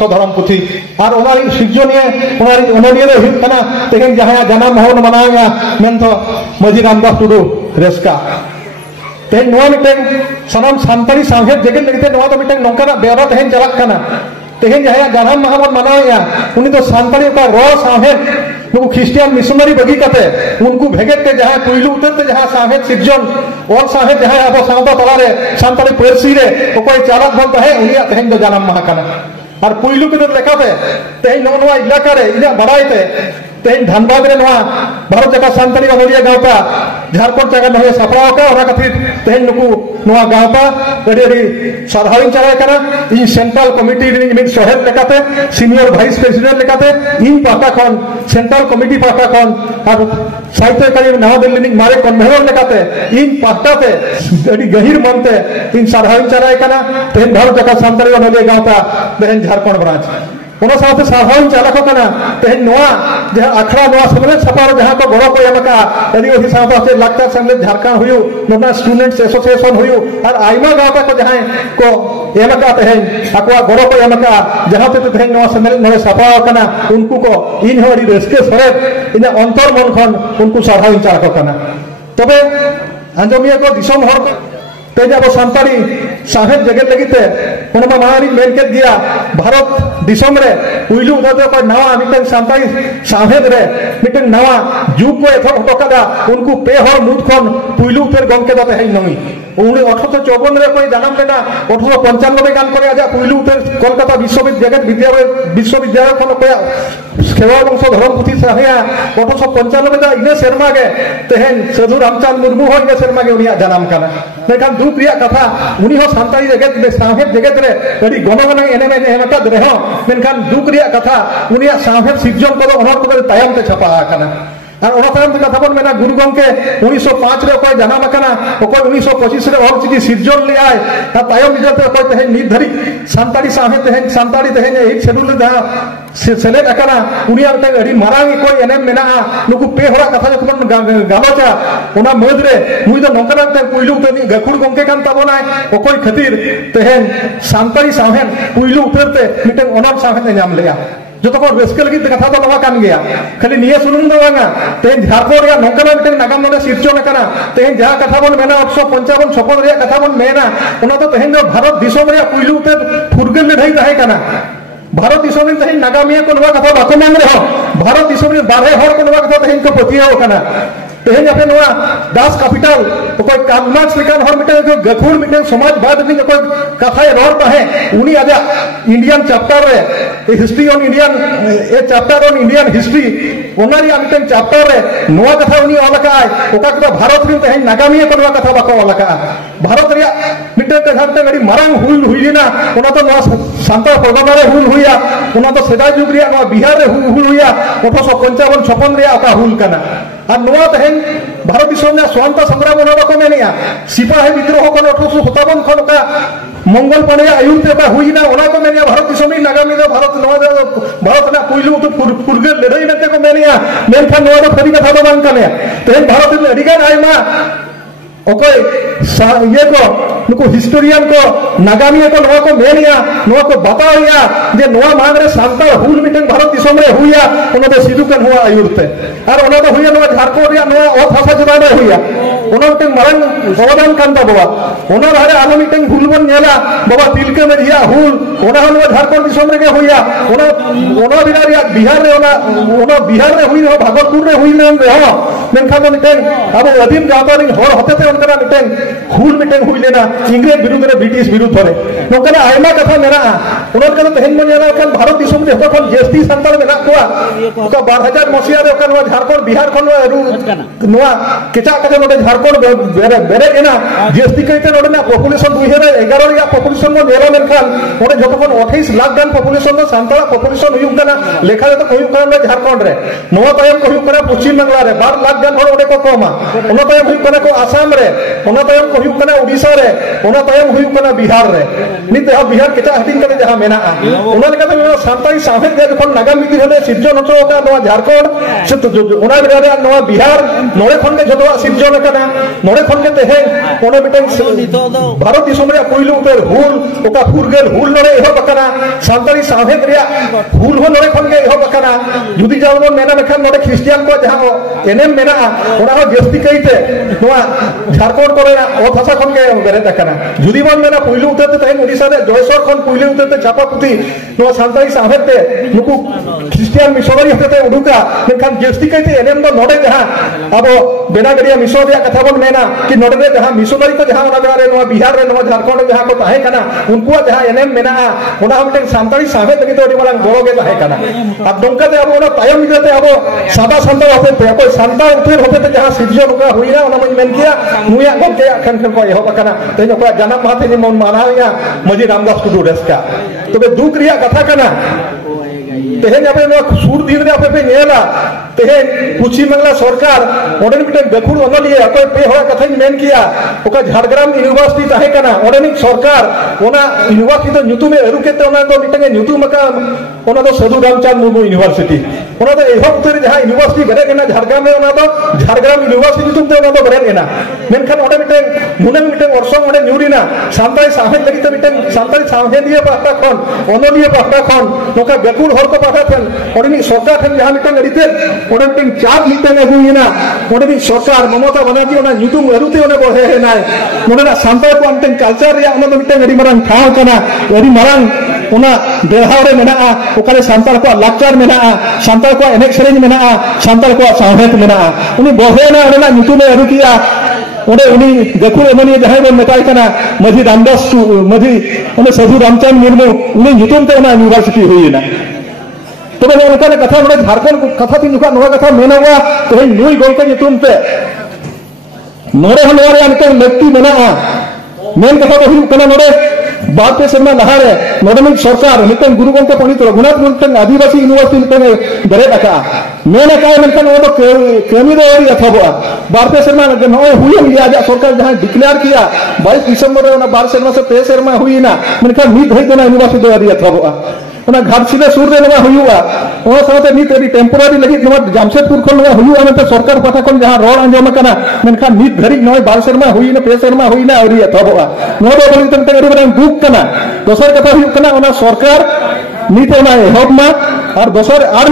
बंश धर्म पुथी और सिर्जनिया अनलिया तेहन जहाँ जन्म महन मनाया मेन माजी रामदास टुडू रेस्का तेहन सानाम सानताली साहेब जेगेद लगे नौका बेरा तेहन चलना तेहन जहाँ जन्म माह बन मनाया उनी तो सानताली रड़ साहेब नुकु ख्रिस्टियान मिशनरी बगी कते उनको भेगेते जहाँ पुइलू उतरते जहाँ साहेब सिर्जन और साहेब जहाँ अब सावता तलारे सानताली पारसी रे ओकोय चालक बन तहे उनिया तेहन दो जन्म माह कना और पुइलू के लेकाते तेहन नोआ इलाका रे इना बड़ाईते तेहन धनबाद रे नोआ भारत जगह सानताली अनलिया गावता झारखंड जगह नहे सफराव का ओना खातिर तेहन नुकु नोआ गावता अडी साधारण चलाय कना इन सेंट्रल कमिटी रे मिन सोहेब लेकाते सीनियर वाइस प्रेसिडेंट लेकाते इन पाटा खन सेंट्रल कमिटी पाटा खन और साहित्य करी नवा दिल्ली नि मारे कन्वेनर लेकाते इन पाटाते अडी गहिर मनते इन साधारण चलाय कना तेहन भारत जगह सानताली अनलिया गावता तेहन झारखंड ब्रांच उन साथे साधारण चालक कना तेहन नोआ जहाँ अखड़ा नोआ सम्मेलन सपारो जहाँ को गड़ो को एमका आदिवासी सावता से लाक्ता सम्मेलन झारखंड हुयो नोना स्टूडेंट्स एसोसिएशन हुयो और आइमा गावता को जहाँ को एमका तेहन अकवा गड़ो को एमका जहाँ पे तेहन नोआ सम्मेलन नोए सपारो कना उनको को इन हड़ी रेस्के सरेब इन अंतर मन खन उनको साधारण चालक कना तबे अंजमिया को दिसम हर तेज अब सानताली साहेब जगह लगे उनमा मारी मेन के दिया भारत दिसम रे पुइलू उदर को नवा मिटन सानताली साहेब रे मिटन नवा जुग को एथो टोकादा उनको पे हर मुद खन पुइलू उतर गमके दते है नमी उनी 1854 रे कोई जन्म लेना 1895 गान करे आजा पुइलू उतर कोलकाता विश्वविद्यालय खन कोया खेवाड़ वंश धर्म पुथी साहेया 1895 दा इने शर्मा के तेहन साधु रामचंद्र मुर्मू हो इने शर्मा के उनिया जन्म कना नेखान दुख रिया कथा उनी हो सानताली जगत में साहेब जगत रे बड़ी गनगन एने में एमका रेहो मेनखान दुख रिया कथा उनिया साहेब सिर्जन को अनर को तायम ते छपा कना और ओना तायम कथा बन मेना गुरु गंके 1905 रे कोई जन्म कना ओको 1925 रे और चिकी सिर्जन ले आए ता तायम जते कोई तेहन नित धरी सानताली साहेब तेहन सानताली तेहन एक शेड्यूल दा सेलेक्ट अकना उनिया ते अडी मारांगी कोई एने मेना नुकु पे होरा कथा जखन गालोचा ओना मद रे मुई तो नंकना ते पुइलू तनी गखुड़ गंके कान ताबोनाय ओकोय खातिर तेहन सानताली साहेब पुइलू उतरते मिटन अनर साहेब नाम लेया जो तो रेस्के लगी कथा तो नवा कान गया खाली निये सुनुम दो बांगा तेहन झारखंड रे नंकना मिटन नागाम नोडे सिरचोन कना तेहन जहा कथा बन मेना 155 56 रे कथा बन मेना ओना तो तेहन भारत दिसम रे पुइलू ते फुरगल लड़ाई ताहे कना भारत दिसम रे तेहन नागामिया को नवा कथा बाको मांग रे हो भारत दिसम रे बारहे हर को नवा कथा तेहन को पतिया कना तेहन अपने नवा दास कैपिटल कोई कामनाच लेकान हर मिटन जो गखुड़ मिटन समाजवाद नि कोई कथा रोता है उनी आजा इंडियन चैप्टर रे history on Indian A chapter on Indian history ओनारी मिटन चैप्टर रे नवा कथा उनी अलका ओका को भारत रे तेहन नागामिया को नवा कथा बाको अलका भारत रे मिटन कथा ते गडी मारंग हुल हुइना ओना तो नवा सांता परगना रे हुल हुइया ओना तो सेदा जुग रे नवा बिहार रे हुल हुइया 1855 56 रे ओका हुल कना और नवा तेहन भारत दिसम ने स्वाधीनता संग्राम ओना को मेनिया सिपाही विद्रोह को 1857 खन का मंगल पांड्या आयुते बा हुइना ओना को मेनिया भारत दिसम नागामी दो भारत नवा भारत ना पुइलू तो फुरगे लड़ाई नते को मेनिया मेनखान नवा तो फरी कथा दो बांग कने तेहन भारत ने अडिगान आइमा ओकोय ये को नुको हिस्टोरियन को नागामिया को नवा को मेनिया नवा को बताया जे नवा मांग रे सांता हुल मिटन भारत दिसम रे हुइया ओना तो सिदुकन हुआ आयुरते और ओना तो हुइया नवा झारखंड रे नवा ओ भाषा जदान रे हुइया ओना ते मरन समाधान कांदा बाबा ओना धारे आलो मिटन हुल बन नेला बाबा तिलके में रिया हुल ओना नवा झारखंड दिसम रे हुइया ओना बिहार रे ओना बिहार रे हुइ भागलपुर रे हुइ ने हो मेनखान मिटन अब अधीन जाता रे हर होते उनका मिटन हुल मिटन हुई लेना इंग्रेज विरुद्ध रे ब्रिटिश विरुद्ध रे नोकना आयमा कथा मेना उनर का तेहन मन जेना kan भारत दिसम रे होखन जेस्ती संताल मेना कोआ ओका 12000 मसिया रे ओका झारखंड बिहार खन नोआ केचा कजे नोडे झारखंड बेरे एना जेस्ती कइते नोडे ना पॉपुलेशन 2011 या पॉपुलेशन में मेरा मेनखान ओडे जतखन 28 लाख गान पॉपुलेशन नो संताल पॉपुलेशन हुई उनका देखा तो झारखंड रे नवा तायम को हुई कना पश्चिम बांग्ला रे 12 लाख गान होड़ ओडे को कमा ओना तायम हुई कना को आसाम रे ओना तायम को हुई कना उड़ीसा रे ओना तायम हुई कना बिहार रे नित बिहार केटा हटिंग कते जहां मेना ओना लेका तो सांताई साहेब के जखन नागाम नीति हले सिरजन होतो का नवा झारखंड से तो ओना बेरा रे नवा बिहार नोड़े खन के जतो सिरजन कना नोड़े खन के तेहे ओना बिटन भारत दिसम रे पहिलो उतर हुल ओका फुरगेल हुल नोड़े एहो बकना सांताई साहेब रे हुल हो नोड़े खन के एहो बकना जुदी जावन मेना नखन नोड़े क्रिश्चियन को जहां एनएम मेना ओना हो जस्ती कइते नवा झारखंड करे ओ भाषा खन के बेरे तकना जुदी बन मेना पहिलो उतर ते उड़ीसा रे जयसर खन पहिलो उतर ते चापापुती नवा सांताई साहेब ते नुकु क्रिश्चियन मिशनरी हते उडुका मेनखान जस्ती कइते एनएम दो नोड़े जहां अब बेनागड़िया मिशन रे कथा बन मेना कि नोड़े रे जहां मिशनरी को जहां ओना रे नवा बिहार रे नवा झारखंड जहां को ताहे कना उनको जहां एनएम मेना ओना हमते सांताई साहेब लगी तो अडी मालांग बड़ो गे ताहे कना अब दोंका ते अब ओना तायम मिलते अब सादा संता होते पे कोई संता उठेर होते ते जहां सिरजन का हुईना ओना मन मेन किया मुया गोके खन खन को एहो बकना ते को जन्म माथे नि मन मानाया मजी रामदास टुडू रेस्का तबे दुख रिया कथा कना तेहेन आपे नो सूर दिन रे आपे पे नेला तेहेन पश्चिम बांग्ला सरकार ओडेन मिटे गखुड़ अनलिए अकोय पे होरा कथाई मेन किया ओका झारग्राम यूनिवर्सिटी ताहे कना ओडेन सरकार ओना यूनिवर्सिटी तो न्युतुमे एरुकेते ओना दो मिटे न्युतुम का ओना दो साधु रामचंद्र मुर्मू यूनिवर्सिटी ओना दो एहो उतर जहां यूनिवर्सिटी बेरे केना झारग्राम रे ओना दो झारग्राम यूनिवर्सिटी न्युतुम ते ओना दो बेरे केना मेनखान ओडे मिटे मुने मिटे वर्षम ओडे न्यूरिना सांताई साहेब लगी तो मिटे सांताई साहेब दिए पास्ता खन ओनलिए पास्ता खन नोका गखुड़ हर को पास्ता खन ओडेनी सरकार ठन जहां मिटे अडिते ओडे मिटे चार मिटे हुईना ओडेनी सरकार ममता बनर्जी ओना न्युतुम एरुते ओने बहे हेनाय मोना सांताई को मिटे कल्चर रे ओना मिटे अडी मारंग ठाव कना अडी मारंग ओना बेहाव रे मेना ओकाले सांताल को लाक्चर मेना सांताल को एनेक सेरेंज मेना सांताल को साहेब मेना उनी बहेना ओना न्युतुम एरुकिया ओडे उनी गखुड़ एमनी जहां बन मेताय कना मजी रामदास मजी ओने साधु रामचंद्र मुर्मू उनी न्युतुम ते ओना यूनिवर्सिटी हुईना तबे ओनका कथा नोडे झारखंड कथा तीन जुका नोवा कथा मेनावा तो नुई गोलके न्युतुम ते नोडे हनवा रे अनके लक्ति मेना मेन कथा तो हुई कना नोडे बात पे सेमा लहारे नोडे सरकार मिटन गुरु गंके पंडित रघुनाथ मुर्मू आदिवासी यूनिवर्सिटी मिटन बेरे टाका मेन का मेनखान तो कमी दो अथवा बारपे सेमा नय हुई गया सरकार जहां डिक्लेयर किया 22 दिसंबर रे 12 सेमा से 3 सेमा हुईना मेनखान नित हई देना यूनिवर्सिटी दो अथवा ओना घाटसिले सुर रे नवा हुआ ओ साथे नित एडी टेम्पोररी लगी नवा जामशेदपुर खन नवा हुआ में सरकार पाठा खन जहां रोड अंजम कना मेनखान नित धरी नय 12 सेमा हुईना 3 सेमा हुईना अरी अथवा नवा दो बली तंते एडी बरन दुख कना दोसर कथा हुई कना ओना सरकार नित ओना एहब मा और दोसर आर